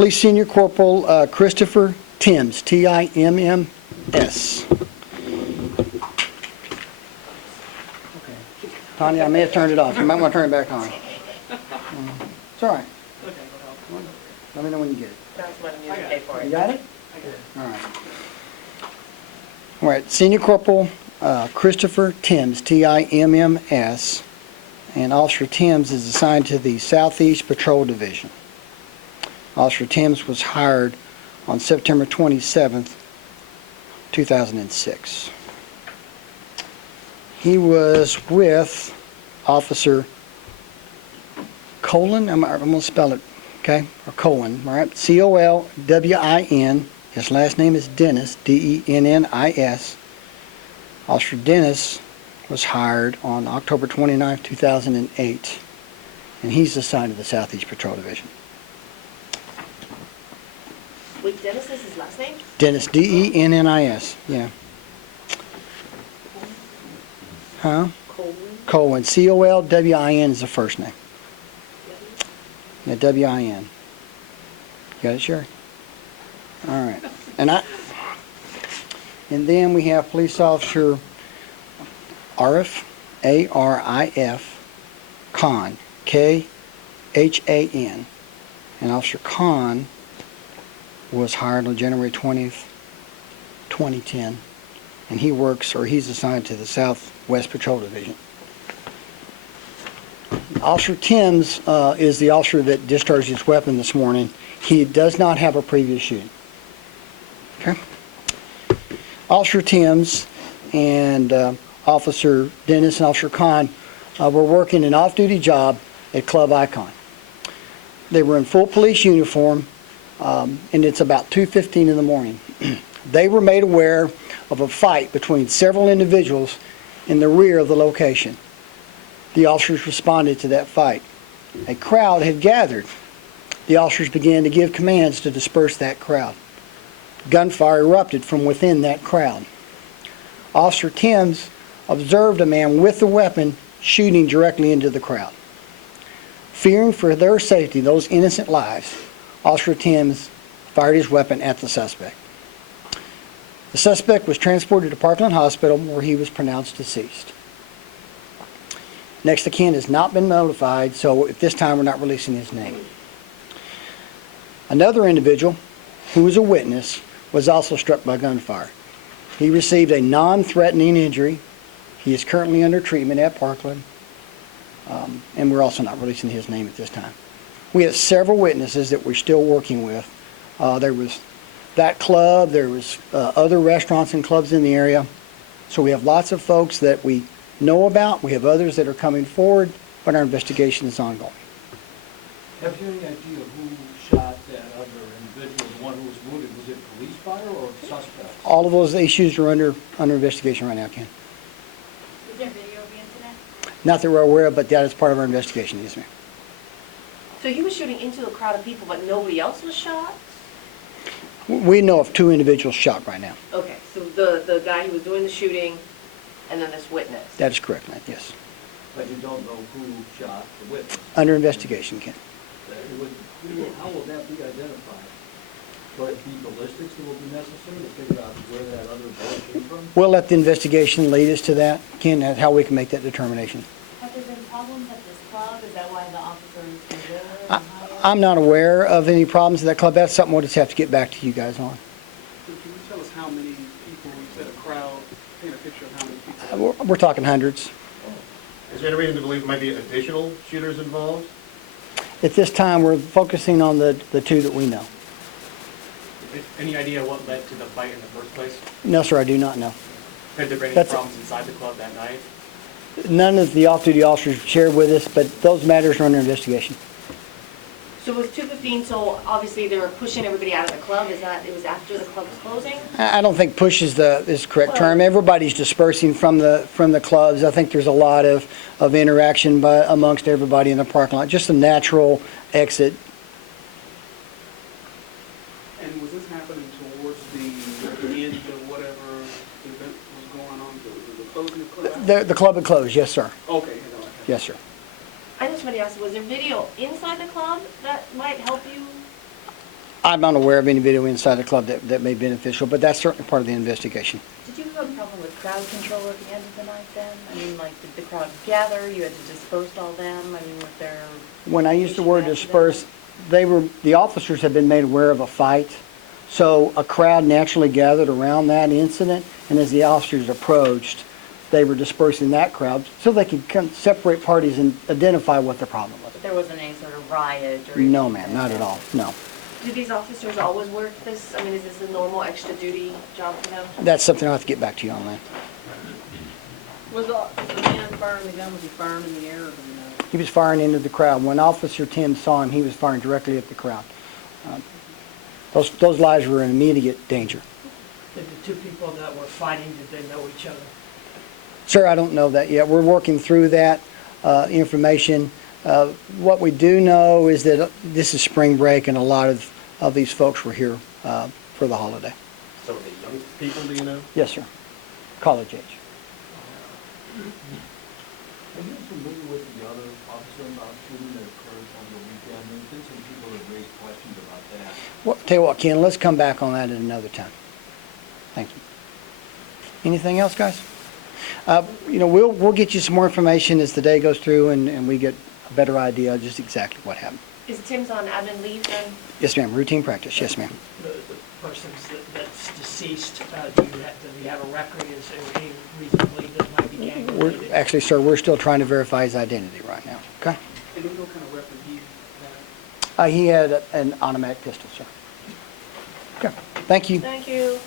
Police Senior Corporal Christopher Timms, Timms. Tanya, I may have turned it off. You might want to turn it back on. It's all right. Let me know when you get it. That's what I'm using to pay for it. You got it? All right. All right. Senior Corporal Christopher Timms, Timms, and Officer Timms is assigned to the Southeast Patrol Division. Officer Timms was hired on September 27th, 2006. He was with Officer Colin, I'm going to spell it, okay, or Colin, all right, Colwin. His last name is Dennis, Dennis. Officer Dennis was hired on October 29th, 2008, and he's assigned to the Southeast Patrol Division. Wait, Dennis is his last name? Dennis, Dennis, yeah. Huh? Colwin. Colwin, Colwin is the first name. Yeah, Win. You got it, Sherry? All right. And then we have Police Officer Arif, A-R-I-F, Khan, K-H-A-N. And Officer Khan was hired on January 20th, 2010. And he's assigned to the Southwest Patrol Division. Officer Timms is the officer that discharged his weapon this morning. He does not have a previous shooting. Okay? Officer Timms and Officer Dennis and Officer Khan were working an off-duty job at Club Icon. They were in full police uniform, and it's about 2:15 in the morning. They were made aware of a fight between several individuals in the rear of the location. The officers responded to that fight. A crowd had gathered. The officers began to give commands to disperse that crowd. Gunfire erupted from within that crowd. Officer Timms observed a man with a weapon shooting directly into the crowd. Fearing for their safety, those innocent lives, Officer Timms fired his weapon at the suspect. The suspect was transported to Parkland Hospital where he was pronounced deceased. Next of kin has not been notified, so at this time we're not releasing his name. Another individual who was a witness was also struck by gunfire. He received a non-threatening injury. He is currently under treatment at Parkland, and we're also not releasing his name at this time. We have several witnesses that we're still working with. There was that club, there was other restaurants and clubs in the area. So we have lots of folks that we know about. We have others that are coming forward, but our investigation is ongoing. Have you any idea who shot that other individual, the one who was wounded? Was it police fire or suspects? All of those issues are under investigation right now, Ken. Is there video of the incident? Not that we're aware of, but that is part of our investigation, yes, ma'am. So he was shooting into a crowd of people, but nobody else was shot? We know of two individuals shot right now. Okay, so the guy who was doing the shooting and then this witness. That is correct, ma'am, yes. But you don't know who shot the witness? Under investigation, Ken. How will that be identified? Will it be ballistics that will be necessary to figure out where that other bullet came from? We'll let the investigation lead us to that, Ken, that's how we can make that determination. Have there been problems at this club? Is that why the officers were there? I'm not aware of any problems at that club. That's something we'll just have to get back to you guys on. Can you tell us how many people, you said a crowd, paint a picture of how many people? We're talking hundreds. Is there any reason to believe there might be additional shooters involved? At this time, we're focusing on the two that we know. Any idea what led to the fight in the first place? No, sir, I do not know. Had there been any That's- problems inside the club that night? None of the off-duty officers shared with us, but those matters are under investigation. So it was 2:15, so obviously they were pushing everybody out of the club. Is that, it was after the club was closing? I don't think push is the correct term. Everybody's dispersing from the clubs. I think there's a lot of interaction amongst everybody in the parking lot. Just a natural exit. And was this happening towards the end of whatever event was going on, the closing of the club? The club had closed, yes, sir. Okay. Yes, sir. I just want to ask, was there video inside the club that might help you? I'm not aware of any video inside the club that may be beneficial, but that's certainly part of the investigation. Did you have a problem with crowd control at the end of the night then? I mean, like, did the crowd gather, you had to disperse all them? I mean, was there? When I use the issue word after disperse, the officers have been made aware of a fight, so a crowd naturally gathered around that incident, and as the officers approached, they were dispersing that crowd so they could separate parties and identify what the problem was. But there wasn't any sort of riot or? No, anything ma'am, like not that? at all, no. Do these officers always work this? I mean, is this a normal extra duty job for them? That's something I'll have to get back to you on that. Was the man firing the gun, was he firing in the air or do you know? He was firing into the crowd. When Officer Tim saw him, he was firing directly at the crowd. Those lives were in immediate danger. Did the two people that were fighting, did they know each other? Sir, I don't know that yet. We're working through that information. What we do know is that this is spring break and a lot of these folks were here for the holiday. Some of the young people, do you know? Yes, sir. College age. Are you familiar with the other officer shooting that occurred on the weekend? There's been some people that raised questions about that. Well, tell you what, Ken, let's come back on that at another time. Thank you. Anything else, guys? We'll get you some more information as the day goes through and we get a better idea of just exactly what happened. Is Tim's on admin leave then? Yes, ma'am. Routine practice. Yes, ma'am. The persons that's deceased, do you have a record? Is there any reason to believe that might be gang related? Actually, sir, we're still trying to verify his identity right now. Okay? And what kind of weapon he had? He had an automatic pistol, sir. Okay. Thank you. Thank you.